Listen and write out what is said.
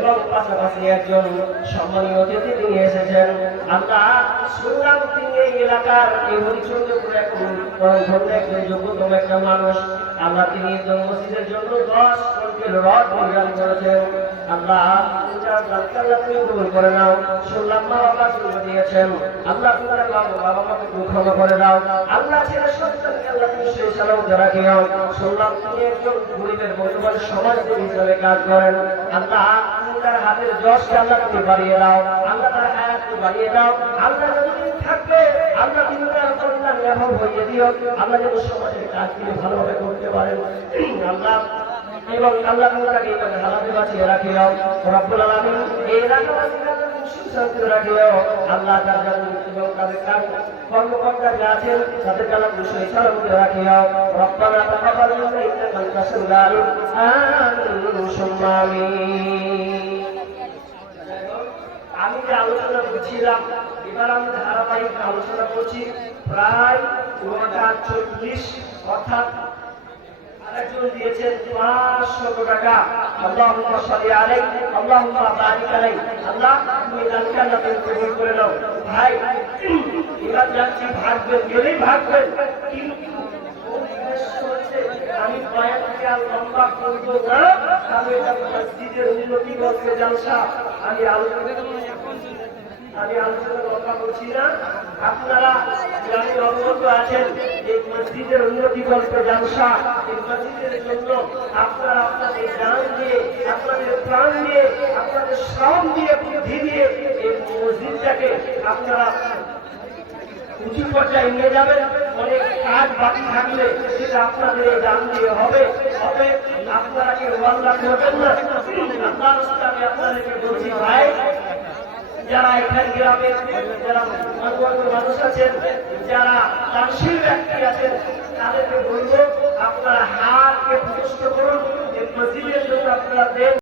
এবং পাশাপাশি একজন সম্মানীয় অতিথি তিনি এসেছেন। আমরা শুনলাম তিনি এই এলাকার এই হরিচন্দ্রপুর একজন যোগ্যতম একটা মানুষ। আল্লাহ তিনি মসজিদের জন্য 10 কোটি রড নির্মাণ করেছেন। আল্লাহ তুমি কবুল করে নাও। শুনলাম মা বাবা জন্ম দিয়েছেন। আল্লাহ তোমার বাবা মাকে ক্ষমা করে দাও। আল্লাহ ছেলে সন্তানকে আল্লাহ তুমি সেই সালামতে রাখিও। শুনলাম তুমি একজন গরিবের বর্তমান সমাজসেবী হিসেবে কাজ করেন। আল্লাহ তার হাতের যশকে আল্লাহ তুমি বাড়িয়ে দাও। আল্লাহ তার হায়াতকে বাড়িয়ে দাও। আল্লাহ যতদিন থাকবে আল্লাহ তুমি তার কল্যাণ এমন হইয়ে দিও। আল্লাহ যেন সমাজের কাজ তিনি ভালোভাবে করতে পারেন। আল্লাহ এবং আল্লাহ তাকে এইভাবে হালাতে বাঁচিয়ে রাখিও। রব্বুল আলামিন এই এলাকাবাসীকে সুশান্তি রাখিও। আল্লাহ তাআলা এবং তাদের কর্মকর্তা যারা আছেন তাদের কালাম বিষয় সালামতে রাখিও। রব্বানা তাকাব্বাল মিন্না ইন্নাকা আনতাস সামিউল আলিম। আমিন সুম্মা আমিন। আমি যে আলোচনা করছিলাম এবার আমি ধারাবাহিক আলোচনা করছি প্রায় 2040 অর্থাৎ আরেকজন দিয়েছেন 500 টাকা। আল্লাহুম্মা সাল্লি আলাইহি আল্লাহুম্মা বারিক আলাইহি। আল্লাহ তুমি তাকে আল্লাহ কবুল করে নাও। ভাই এবার যাচ্ছি ভাগবেন, গেলেই ভাগবেন, কিন্তু আমি বয়ানকে আর লম্বা করব না। আমি মসজিদের উন্নতি করতে জালসা আমি আলোচনা লম্বা করছি না। আপনারা গ্রামে অবগত আছেন এই মসজিদের উন্নতি করতে জালসা এই মসজিদের জন্য আপনারা আপনাদের জান দিয়ে আপনাদের প্রাণ দিয়ে আপনাদের শ্রম দিয়ে বুদ্ধি দিয়ে এই মসজিদটাকে আপনারা উঁচু পর্যায়ে নিয়ে যাবেন। অনেক কাজ বাকি থাকলে সেটা আপনাদের এই দান দিয়ে হবে। আপনারা কি ওয়াল্লা করবেন না? আমি আপনাদেরকে বলছি ভাই, যারা এখানে গ্রামে যারা মানুষ আছেন, যারা দানশীল ব্যক্তি আছেন, তাদেরকে বলবো আপনারা হাতকে প্রতিষ্ঠিত করুন। এই মসজিদের জন্য আপনারা দেন।